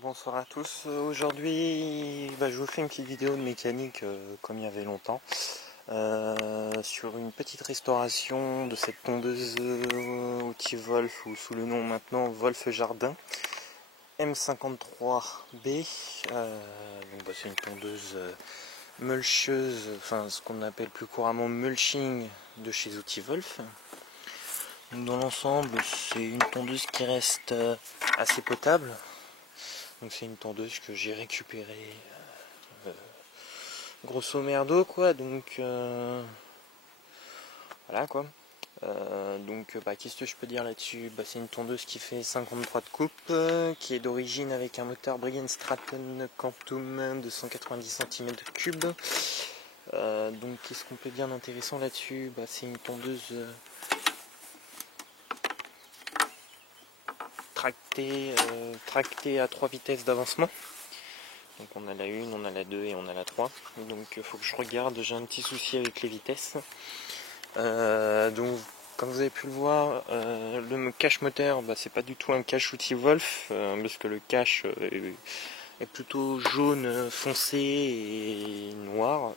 Bonsoir à tous. Aujourd'hui, je vous fais une petite vidéo de mécanique comme il y avait longtemps sur une petite restauration de cette tondeuse outil Wolf ou sous le nom maintenant Wolf Jardin M53B. C'est une tondeuse mulcheuse, enfin ce qu'on appelle plus couramment mulching de chez Outils Wolf. Dans l'ensemble, c'est une tondeuse qui reste assez potable. Donc c'est une tondeuse que j'ai récupérée grosso merdo quoi, donc voilà quoi. Qu'est-ce que je peux dire là-dessus? C'est une tondeuse qui fait 53 de coupe, qui est d'origine avec un moteur Briggs & Stratton Quantum de 190 cm3. Donc qu'est-ce qu'on peut dire d'intéressant là-dessus? C'est une tondeuse tractée à 3 vitesses d'avancement. Donc on a la 1, on a la 2 et on a la 3. Donc il faut que je regarde, j'ai un petit souci avec les vitesses. Donc comme vous avez pu le voir, le cache moteur, c'est pas du tout un cache outil Wolf, parce que le cache est plutôt jaune foncé et noir.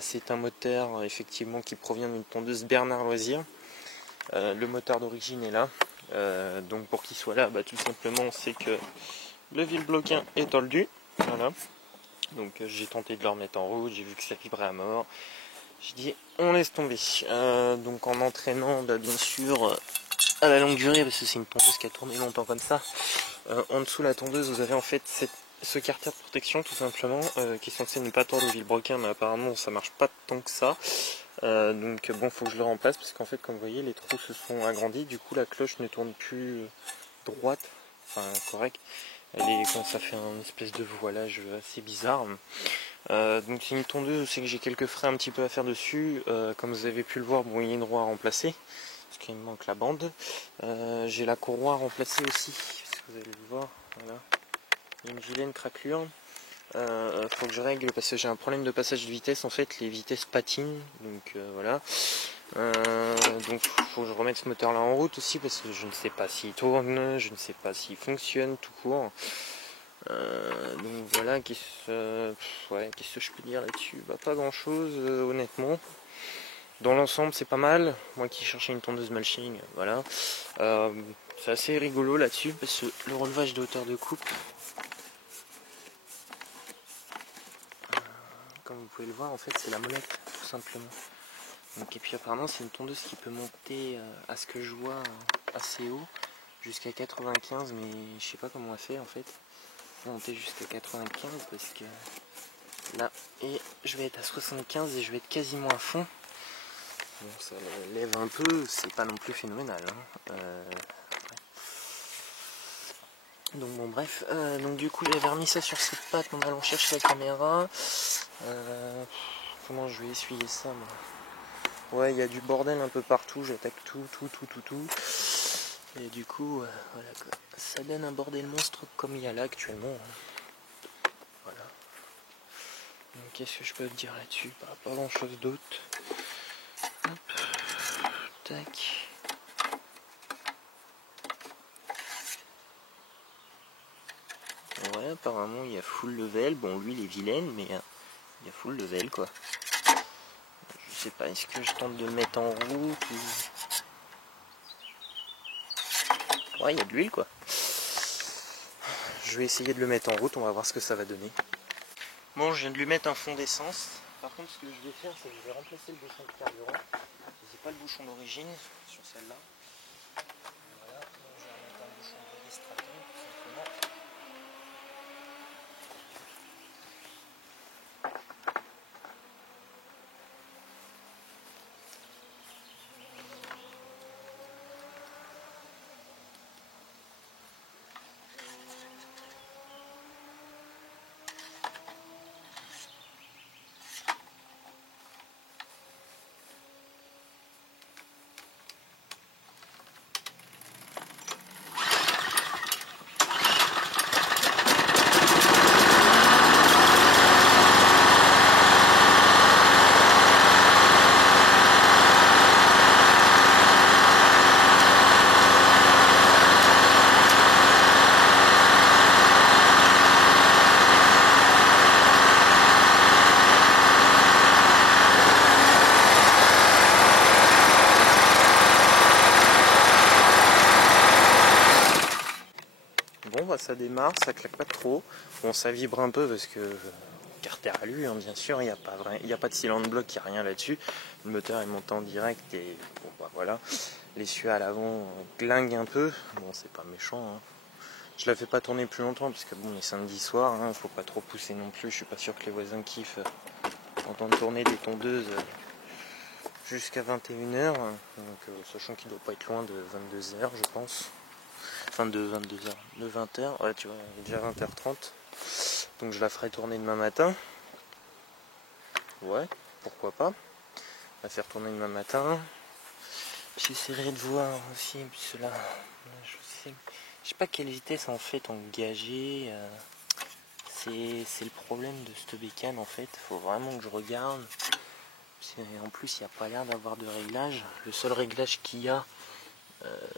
C'est un moteur effectivement qui provient d'une tondeuse Bernard Loisir. Le moteur d'origine est là. Donc pour qu'il soit là, tout simplement c'est que le vilebloquin est tordu. Voilà. Donc j'ai tenté de le remettre en route, j'ai vu que ça vibrait à mort. J'ai dit on laisse tomber. Donc en entraînant bien sûr à la longue durée, parce que c'est une tondeuse qui a tourné longtemps comme ça. En dessous de la tondeuse vous avez en fait ce quartier de protection tout simplement qui est censé ne pas tordre le vilebrequin, mais apparemment ça marche pas tant que ça. Faut que je le remplace parce qu'en fait comme vous voyez les trous se sont agrandis, du coup la cloche ne tourne plus droite, enfin correct. Ça fait un espèce de voilage assez bizarre. Donc c'est une tondeuse, c'est que j'ai quelques frais un petit peu à faire dessus. Comme vous avez pu le voir, il y a une roue à remplacer, parce qu'il me manque la bande. J'ai la courroie à remplacer aussi, parce que vous allez le voir, voilà. Il y a une vilaine craquelure. Faut que je règle parce que j'ai un problème de passage de vitesse, en fait les vitesses patinent, donc voilà. Donc faut que je remette ce moteur là en route aussi parce que je ne sais pas s'il tourne, je ne sais pas s'il fonctionne tout court. Donc voilà, qu'est-ce que je peux dire là-dessus? Pas grand chose honnêtement. Dans l'ensemble c'est pas mal, moi qui cherchais une tondeuse mulching, voilà. C'est assez rigolo là-dessus parce que le relevage de hauteur de coupe, comme vous pouvez le voir en fait c'est la molette tout simplement. Donc, et puis apparemment c'est une tondeuse qui peut monter à ce que je vois assez haut, jusqu'à 95, mais je sais pas comment elle fait en fait. Monter jusqu'à 95 parce que là et je vais être à 75 et je vais être quasiment à fond. Bon, ça lève un peu, c'est pas non plus phénoménal. Donc bon bref, donc du coup il a vernis ça sur cette patte en allant chercher la caméra. Comment je vais essuyer ça moi? Ouais, il y a du bordel un peu partout, j'attaque tout. Et du coup, voilà quoi. Ça donne un bordel monstre comme il y a là actuellement. Voilà. Donc qu'est-ce que je peux te dire là-dessus? Pas grand chose d'autre. Hop. Tac. Ouais, apparemment il y a full level. Bon, lui il est vilaine, mais il y a full level quoi. Je sais pas, est-ce que je tente de le mettre en route ou... Ouais, il y a de l'huile quoi. Je vais essayer de le mettre en route, on va voir ce que ça va donner. Bon, je viens de lui mettre un fond d'essence. Par contre, ce que je vais faire, c'est que je vais remplacer le bouchon de carburant. C'est pas le bouchon d'origine sur celle-là. Voilà, donc je vais remettre un bouchon de Briggs & Stratton tout simplement. bon, bah, ça démarre, ça claque pas trop. Bon, ça vibre un peu parce que carter à lui, hein, bien sûr, il n'y a pas de cylindre bloc, il n'y a rien là-dessus. Le moteur est monté en direct et bon, bah, voilà. L'essieu à l'avant glingue un peu. Bon, c'est pas méchant, hein. Je la fais pas tourner plus longtemps parce que bon, on est samedi soir, hein, faut pas trop pousser non plus. Je suis pas sûr que les voisins kiffent entendre tourner des tondeuses jusqu'à 21h. Donc, sachant qu'il doit pas être loin de 22h, je pense. Enfin, de 22h, de 20h. Ouais, tu vois, il est déjà 20h30. Donc, je la ferai tourner demain matin. Ouais, pourquoi pas. La faire tourner demain matin. J'essaierai de voir aussi, puisque là, je sais pas quelle vitesse en fait engager. C'est le problème de cette bécane en fait. Faut vraiment que je regarde. En plus, il n'y a pas l'air d'avoir de réglage. Le seul réglage qu'il y a,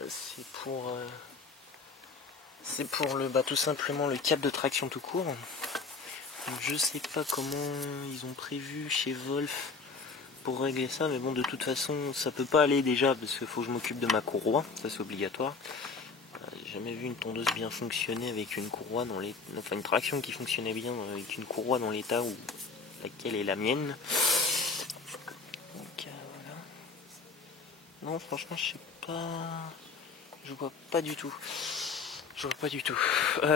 c'est pour tout simplement le câble de traction tout court. Donc, je sais pas comment ils ont prévu chez Wolf pour régler ça, mais bon, de toute façon, ça peut pas aller déjà parce qu'il faut que je m'occupe de ma courroie, ça c'est obligatoire. J'ai jamais vu une tondeuse bien fonctionner avec une courroie enfin une traction qui fonctionnait bien avec une courroie dans l'état où laquelle est la mienne. Donc voilà. Non, franchement, je sais pas. Je vois pas du tout.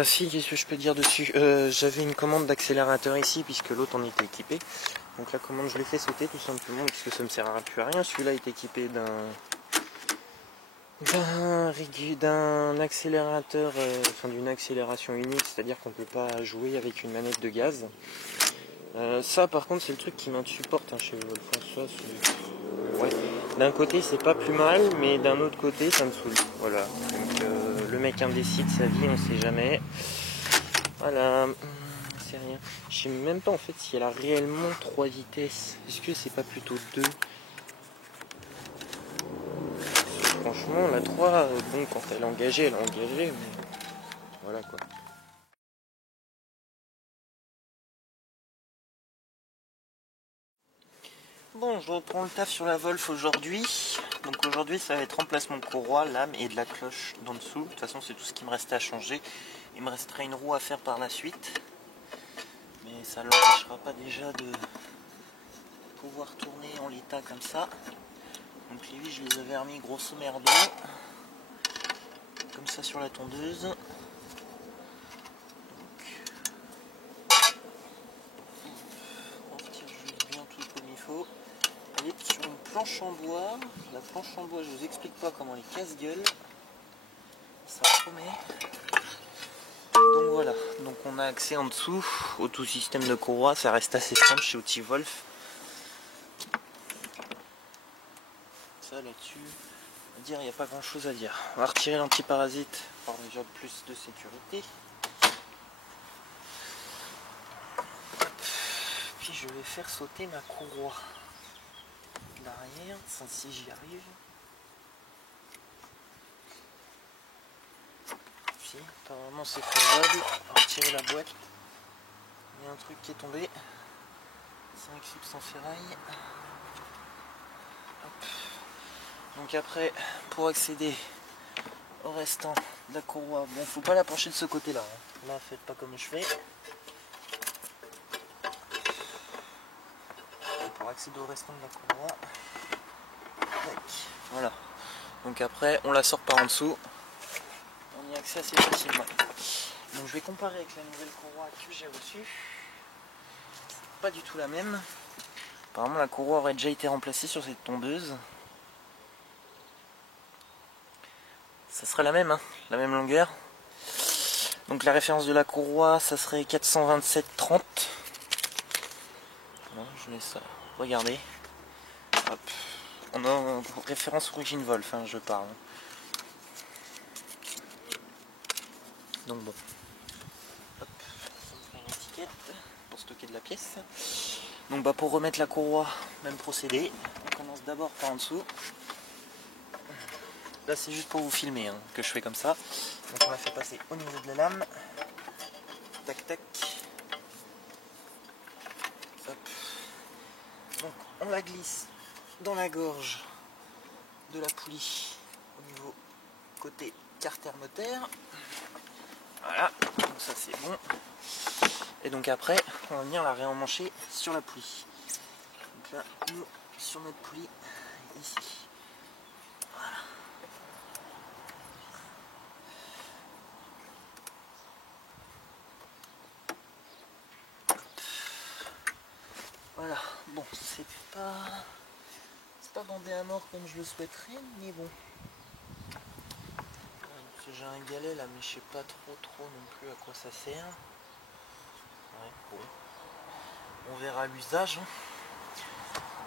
Si, qu'est-ce que je peux dire dessus? J'avais une commande d'accélérateur ici puisque l'autre en était équipé. Donc la commande je l'ai fait sauter tout simplement puisque ça ne me servira plus à rien. Celui-là est équipé d'un accélérateur, enfin d'une accélération unique, c'est-à-dire qu'on ne peut pas jouer avec une manette de gaz. Ça par contre c'est le truc qui m'insupporte chez Wolf-François. Ouais. D'un côté c'est pas plus mal, mais d'un autre côté ça me saoule. Voilà. Donc le mec indécis de sa vie, on sait jamais. Voilà. C'est rien. Je sais même pas en fait si elle a réellement 3 vitesses. Est-ce que c'est pas plutôt 2? Franchement la 3, bon quand elle est engagée, mais voilà quoi. Bon, je reprends le taf sur la Wolf aujourd'hui. Donc aujourd'hui ça va être remplacement de courroie, lame et de la cloche d'en dessous. De toute façon c'est tout ce qui me restait à changer. Il me resterait une roue à faire par la suite. Mais ça ne l'empêchera pas déjà de pouvoir tourner en l'état comme ça. Donc les vis je les avais remis grosso merdo. Comme ça sur la tondeuse. Donc, on retire juste bien tout comme il faut. Elle est sur une planche en bois. La planche en bois, je vous explique pas comment les casse-gueule. Ça promet. Donc voilà, donc on a accès en dessous au tout système de courroie. Ça reste assez simple chez Outil Wolf. Ça là-dessus, on va dire, il n'y a pas grand chose à dire. On va retirer l'antiparasite pour déjà plus de sécurité. Puis je vais faire sauter ma courroie l'arrière, si j'y arrive. Si, apparemment c'est faisable. On va retirer la boîte. Il y a un truc qui est tombé. C'est un clip sans ferraille. Hop. Donc après, pour accéder au restant de la courroie, bon, faut pas la pencher de ce côté là, hein. Là faites pas comme je fais. Pour accéder au restant de la courroie, voilà. Donc après on la sort par en dessous, on y a accès assez facilement. Donc je vais comparer avec la nouvelle courroie que j'ai reçue. Pas du tout la même. Apparemment la courroie aurait déjà été remplacée sur cette tondeuse. Ça serait la même, hein, la même longueur. Donc la référence de la courroie, ça serait 427,30. Voilà, je laisse ça. Regardez. Hop. On a en référence origine Wolf, hein, je parle. Donc bon. Hop. On fait une étiquette pour stocker de la pièce. Donc bah pour remettre la courroie, même procédé. On commence d'abord par en dessous. Là c'est juste pour vous filmer, hein, que je fais comme ça. Donc on la fait passer au niveau de la lame. Tac tac. Hop. Donc on la glisse dans la gorge de la poulie au niveau côté carter moteur. Voilà. bon. Et donc après, on va venir la réemmancher sur la poulie. Donc là, nous, sur notre poulie, ici. Voilà. Voilà, bon, c'est pas bandé à mort comme je le souhaiterais, mais bon. J'ai un galet là, mais je sais pas trop non plus à quoi ça sert. Ouais, bon. On verra l'usage.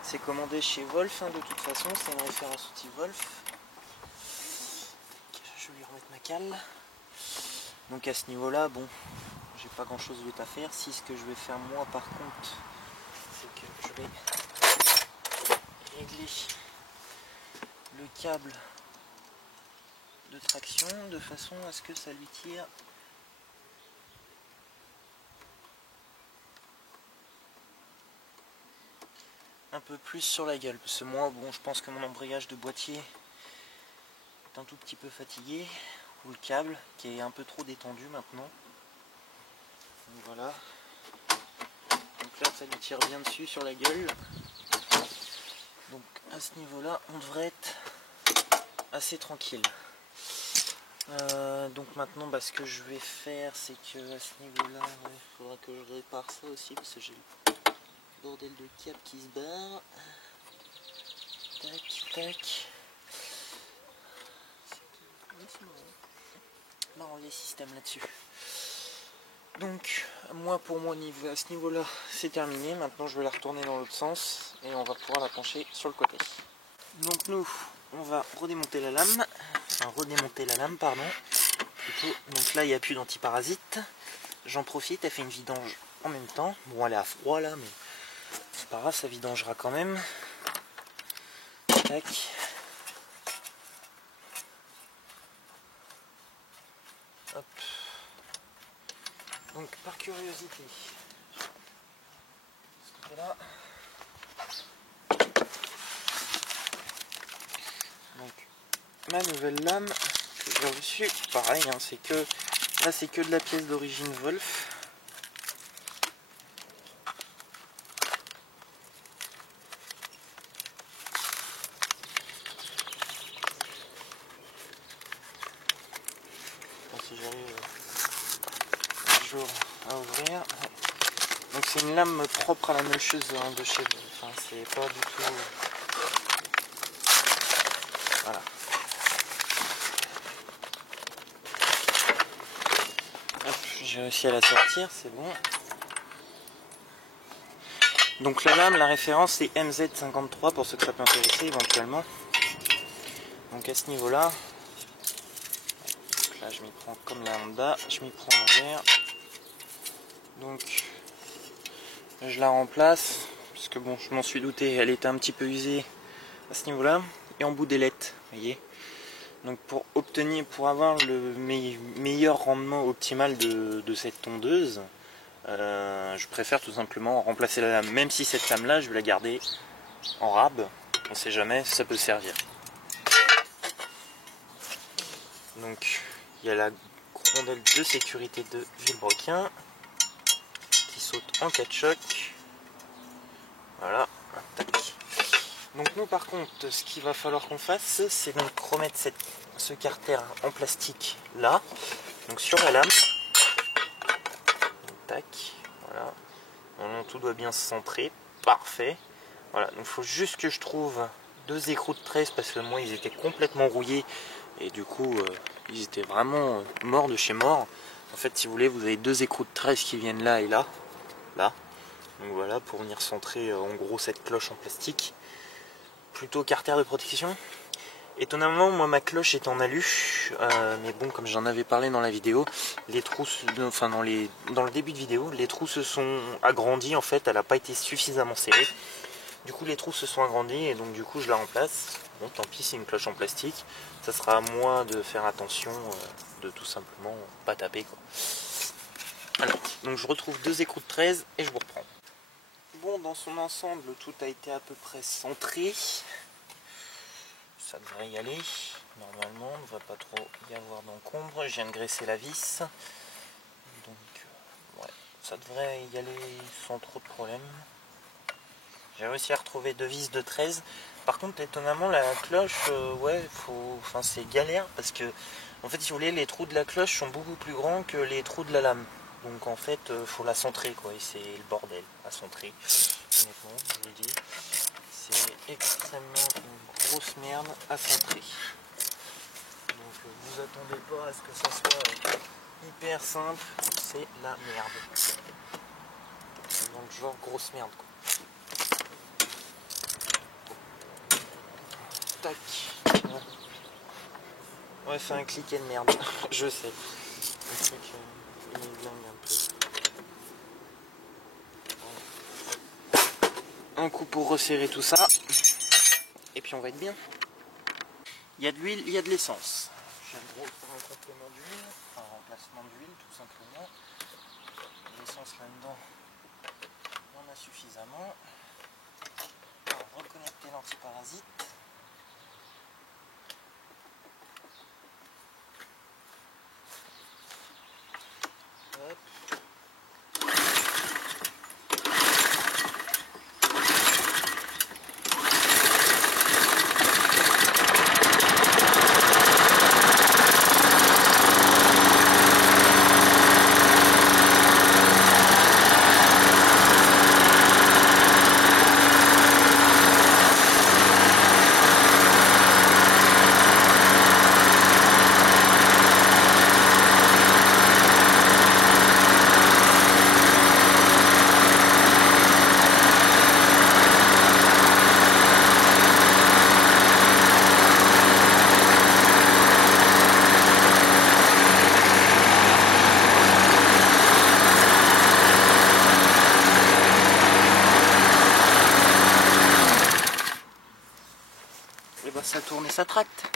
C'est commandé chez Wolf, hein, de toute façon, c'est une référence outil Wolf. Je vais lui remettre ma cale. Donc à ce niveau-là, bon, j'ai pas grand-chose d'autre à faire. Si ce que je vais faire moi, par contre, c'est que je vais régler le câble de traction de façon à ce que ça lui tire un peu plus sur la gueule, parce que moi, bon, je pense que mon embrayage de boîtier est un tout petit peu fatigué, ou le câble qui est un peu trop détendu maintenant. Donc voilà. Donc là, ça lui tire bien dessus sur la gueule. Donc à ce niveau-là, on devrait être assez tranquille. Donc maintenant, ce que je vais faire, c'est que à ce niveau-là, il faudra que je répare ça aussi, parce que j'ai le bordel de câble qui se barre. Tac, tac. Marrant les systèmes là-dessus. Donc moi pour moi à ce niveau là c'est terminé. Maintenant je vais la retourner dans l'autre sens et on va pouvoir la pencher sur le côté. Donc nous on va redémonter la lame, pardon plutôt. Donc là il n'y a plus d'antiparasite. J'en profite, elle fait une vidange en même temps. Bon, elle est à froid là, mais c'est pas grave, ça vidangera quand même. Tac. Hop. Donc par curiosité, là. Donc ma nouvelle lame que j'ai reçue, pareil, hein, c'est que là c'est que de la pièce d'origine Wolf. Si j'arrive un jour à ouvrir. Donc c'est une lame propre à la melcheuse, hein, de chez vous. Enfin, c'est pas du tout. Voilà. J'ai réussi à la sortir, c'est bon. Donc la lame, la référence c'est MZ53 pour ceux que ça peut intéresser éventuellement. Donc à ce niveau-là, là je m'y prends comme la Honda, je m'y prends l'envers. Donc je la remplace, parce que bon, je m'en suis douté, elle était un petit peu usée à ce niveau-là, et en bout d'ailette, vous voyez. Donc pour avoir le meilleur rendement optimal de cette tondeuse, je préfère tout simplement remplacer la lame, même si cette lame là je vais la garder en rab, on sait jamais, ça peut servir. Donc il y a la rondelle de sécurité de Villebrequin qui saute en cas de choc. Voilà. Tac. Donc nous par contre, ce qu'il va falloir qu'on fasse, c'est donc remettre ce carter en plastique là, donc sur la lame. Tac, voilà. Normalement, tout doit bien se centrer, parfait. Voilà, donc il faut juste que je trouve 2 écrous de tresse parce que moi ils étaient complètement rouillés et du coup ils étaient vraiment morts de chez mort. En fait, si vous voulez, vous avez 2 écrous de tresse qui viennent là et là, là. Donc voilà, pour venir centrer en gros cette cloche en plastique. Plutôt carter de protection. Étonnamment, moi ma cloche est en alu, mais bon, comme j'en avais parlé dans la vidéo, les trous, enfin dans le début de vidéo, les trous se sont agrandis en fait, elle n'a pas été suffisamment serrée. Du coup les trous se sont agrandis et donc du coup je la remplace. Bon, tant pis, c'est une cloche en plastique, ça sera à moi de faire attention, de tout simplement pas taper quoi. Alors, donc je retrouve 2 écrous de 13 et je vous reprends. Bon, dans son ensemble, tout a été à peu près centré. Ça devrait y aller, normalement, il ne devrait pas trop y avoir d'encombre. Je viens de graisser la vis, donc ça devrait y aller sans trop de problèmes. J'ai réussi à retrouver 2 vis de 13. Par contre, étonnamment, la cloche, c'est galère parce que, en fait, si vous voulez, les trous de la cloche sont beaucoup plus grands que les trous de la lame. Donc, en fait, faut la centrer, quoi. Et c'est le bordel à centrer. Honnêtement, je vous le dis, c'est extrêmement une grosse merde à centrer. Donc, vous attendez pas à ce que ça soit hyper simple. C'est la merde. Dans le genre grosse merde, quoi. Tac. Ouais, c'est un cliquet de merde. Je sais. Le truc, il me dingue un peu. Un coup pour resserrer tout ça. Et puis on va être bien. Il y a de l'huile, il y a de l'essence. J'ai le droit pour un complément d'huile, un remplacement d'huile tout simplement. L'essence là-dedans, il y en a suffisamment. On va reconnecter l'antiparasite. Hop. Et bah ça tourne et ça tracte.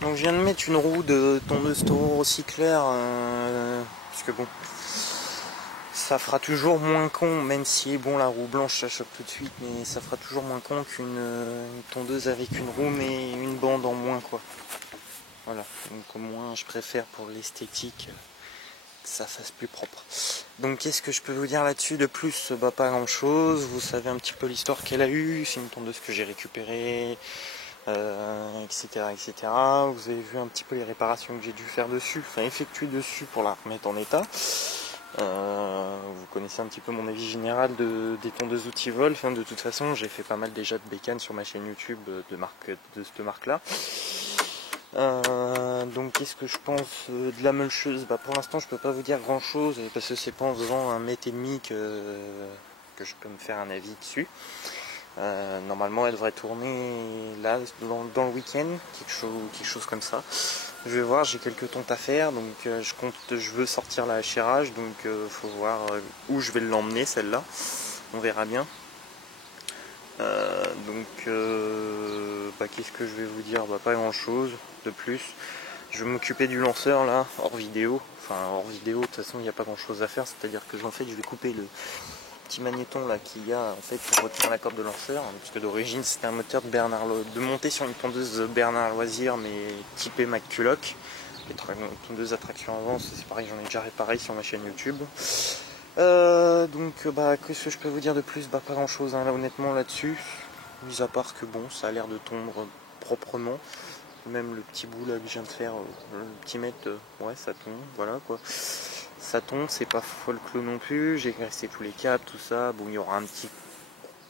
Donc je viens de mettre une roue de tondeuse taureau recycleur, parce que bon, ça fera toujours moins con, même si bon la roue blanche ça choque tout de suite, mais ça fera toujours moins con qu'une tondeuse avec une roue mais une bande en moins, quoi. Voilà, donc au moins je préfère pour l'esthétique que ça fasse plus propre. Donc qu'est-ce que je peux vous dire là-dessus de plus? Bah pas grand chose, vous savez un petit peu l'histoire qu'elle a eue, c'est une tondeuse que j'ai récupérée, etc., etc. Vous avez vu un petit peu les réparations que j'ai dû faire dessus, enfin effectuer dessus pour la remettre en état. Vous connaissez un petit peu mon avis général des tondeuses outils Wolf, hein. De toute façon j'ai fait pas mal déjà de bécanes sur ma chaîne YouTube de cette marque là. Donc qu'est-ce que je pense de la mulcheuse? Bah pour l'instant je peux pas vous dire grand chose parce que c'est pas en faisant 1,5 m que je peux me faire un avis dessus. Normalement elle devrait tourner là dans le week-end, quelque chose comme ça. Je vais voir, j'ai quelques tontes à faire, donc je veux sortir la hachérage, donc faut voir où je vais l'emmener celle-là, on verra bien. Qu'est-ce que je vais vous dire? Bah pas grand chose de plus. Je vais m'occuper du lanceur là, hors vidéo. Enfin hors vidéo, de toute façon il n'y a pas grand chose à faire, c'est-à-dire que je vais couper le petit magnéton là qu'il y a en fait pour retenir la corde de lanceur, parce que d'origine c'était un moteur de montée sur une tondeuse Bernard Loisir mais typée McCulloch. Les tondeuses à traction avant, c'est pareil, j'en ai déjà réparé sur ma chaîne YouTube. Qu'est-ce que je peux vous dire de plus? Bah pas grand chose hein, là honnêtement là-dessus, mis à part que bon ça a l'air de tondre proprement. Même le petit bout là que je viens de faire, le petit mètre, ouais ça tombe, voilà quoi. Ça tombe, c'est pas folklore non plus, j'ai graissé tous les câbles, tout ça. Bon, il y aura un petit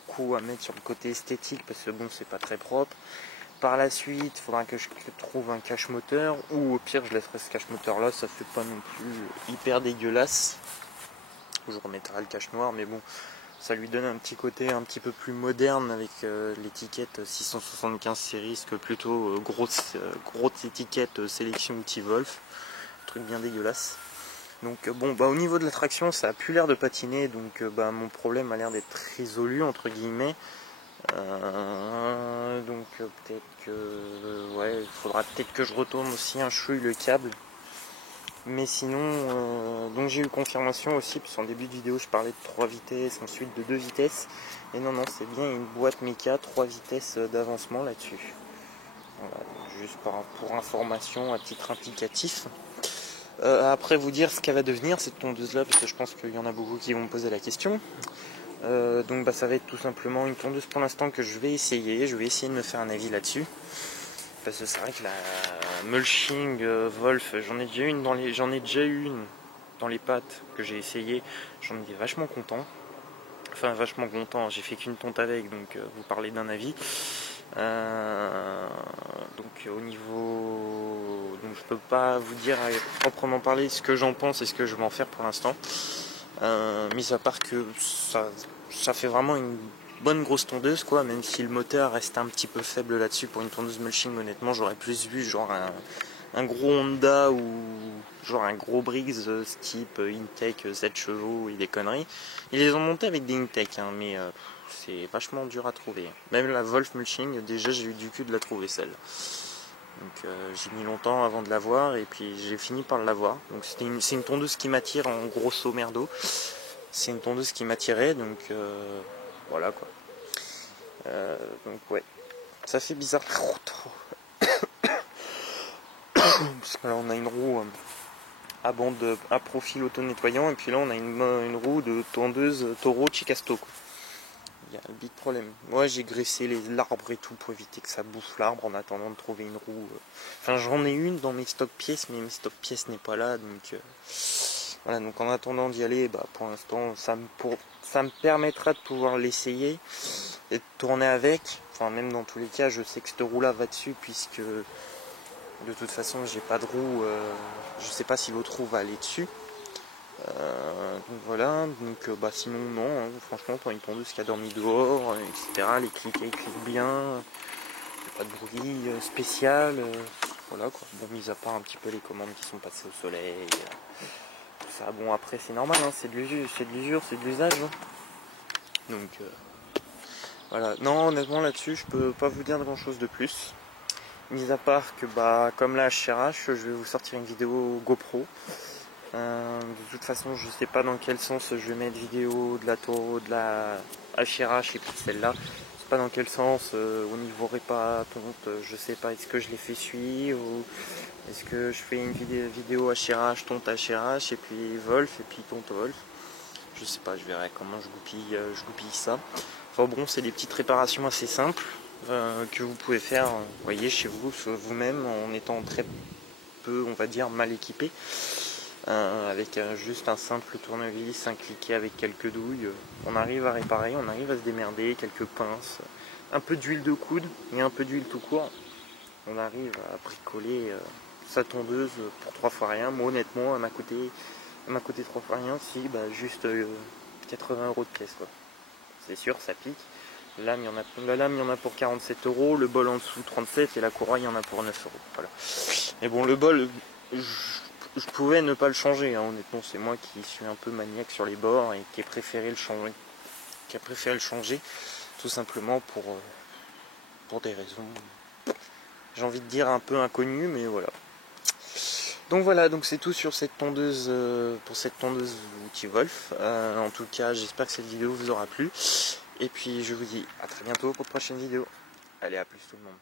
coup à mettre sur le côté esthétique parce que bon, c'est pas très propre. Par la suite, il faudra que je trouve un cache moteur, ou au pire je laisserai ce cache moteur là, ça fait pas non plus hyper dégueulasse. Je remettrai le cache noir, mais bon, ça lui donne un petit côté un petit peu plus moderne avec l'étiquette 675 série, que plutôt grosse étiquette sélection Multivolf, truc bien dégueulasse. Donc bon, bah au niveau de la traction, ça a plus l'air de patiner, donc bah mon problème a l'air d'être résolu entre guillemets. Donc peut-être que ouais, il faudra peut-être que je retourne aussi un chouille le câble. Mais sinon, donc j'ai eu confirmation aussi, parce qu'en début de vidéo je parlais de 3 vitesses, ensuite de 2 vitesses. Et non, c'est bien une boîte Mecha, 3 vitesses d'avancement là-dessus. Voilà, juste pour information à titre indicatif. Après vous dire ce qu'elle va devenir cette tondeuse là, parce que je pense qu'il y en a beaucoup qui vont me poser la question. Donc bah, ça va être tout simplement une tondeuse pour l'instant que je vais essayer de me faire un avis là-dessus. Parce que c'est vrai que la mulching Wolf, j'en ai déjà une dans les pattes que j'ai essayé, j'en étais vachement content. Enfin vachement content, j'ai fait qu'une tonte avec, donc vous parlez d'un avis. Donc au niveau, donc je peux pas vous dire à proprement parler ce que j'en pense et ce que je vais en faire pour l'instant. Mis à part que ça fait vraiment une bonne grosse tondeuse quoi, même si le moteur reste un petit peu faible là-dessus pour une tondeuse mulching. Honnêtement, j'aurais plus vu genre un gros Honda ou genre un gros Briggs type Intech 7 chevaux et des conneries. Ils les ont montés avec des Intech, hein, mais c'est vachement dur à trouver. Même la Wolf mulching, déjà j'ai eu du cul de la trouver celle. Donc j'ai mis longtemps avant de l'avoir et puis j'ai fini par l'avoir. Donc c'est une tondeuse qui m'attire en grosso merdo. C'est une tondeuse qui m'attirait, donc voilà quoi. Donc ouais, ça fait bizarre. Parce que là on a une roue à bande à profil auto-nettoyant et puis là on a une roue de tondeuse Toro Chicasto quoi. Il y a un big problème. Moi j'ai graissé l'arbre et tout pour éviter que ça bouffe l'arbre en attendant de trouver une roue. Enfin j'en ai une dans mes stock pièces, mais mes stock pièces n'est pas là, donc voilà. Donc en attendant d'y aller, bah pour l'instant ça me permettra de pouvoir l'essayer et de tourner avec. Enfin même dans tous les cas, je sais que cette roue là va dessus puisque de toute façon j'ai pas de roue. Je sais pas si l'autre roue va aller dessus. Donc voilà, donc bah sinon non, hein, franchement pour une tondeuse qui a dormi dehors, etc. Les cliquets cliquent bien, pas de bruit spécial, voilà quoi. Bon, mis à part un petit peu les commandes qui sont passées au soleil, tout ça. Bon après c'est normal, hein, c'est de l'usure, c'est de l'usage. Hein. Donc voilà, non honnêtement là-dessus je peux pas vous dire grand chose de plus. Mis à part que bah comme là chez RH, je vais vous sortir une vidéo GoPro. De toute façon je sais pas dans quel sens je vais mettre vidéo de la Toro, de la HRH et puis celle-là. Je sais pas dans quel sens, au niveau répa, tonte, je sais pas, est-ce que je les fais suivre ou est-ce que je fais une vidéo HRH, tonte HRH et puis Wolf et puis tonte Wolf. Je sais pas, je verrai comment je goupille ça. Enfin bon, c'est des petites réparations assez simples que vous pouvez faire, voyez, chez vous, vous-même, en étant très peu, on va dire, mal équipé. Avec juste un simple tournevis, un cliquet avec quelques douilles, on arrive à réparer, on arrive à se démerder, quelques pinces, un peu d'huile de coude et un peu d'huile tout court. On arrive à bricoler sa tondeuse pour 3 fois rien. Moi honnêtement, elle m'a coûté 3 fois rien, si bah juste 80 € de pièce quoi. C'est sûr, ça pique. La lame il y en a pour 47 €, le bol en dessous 37 et la courroie il y en a pour 9 €. Voilà. Et bon, le bol, je pouvais ne pas le changer, hein. Honnêtement, c'est moi qui suis un peu maniaque sur les bords et qui ai préféré le changer, tout simplement pour des raisons, j'ai envie de dire un peu inconnues, mais voilà. Donc voilà, donc c'est tout sur cette tondeuse, pour cette tondeuse Multivolf. En tout cas, j'espère que cette vidéo vous aura plu. Et puis je vous dis à très bientôt pour de prochaine vidéo. Allez, à plus tout le monde.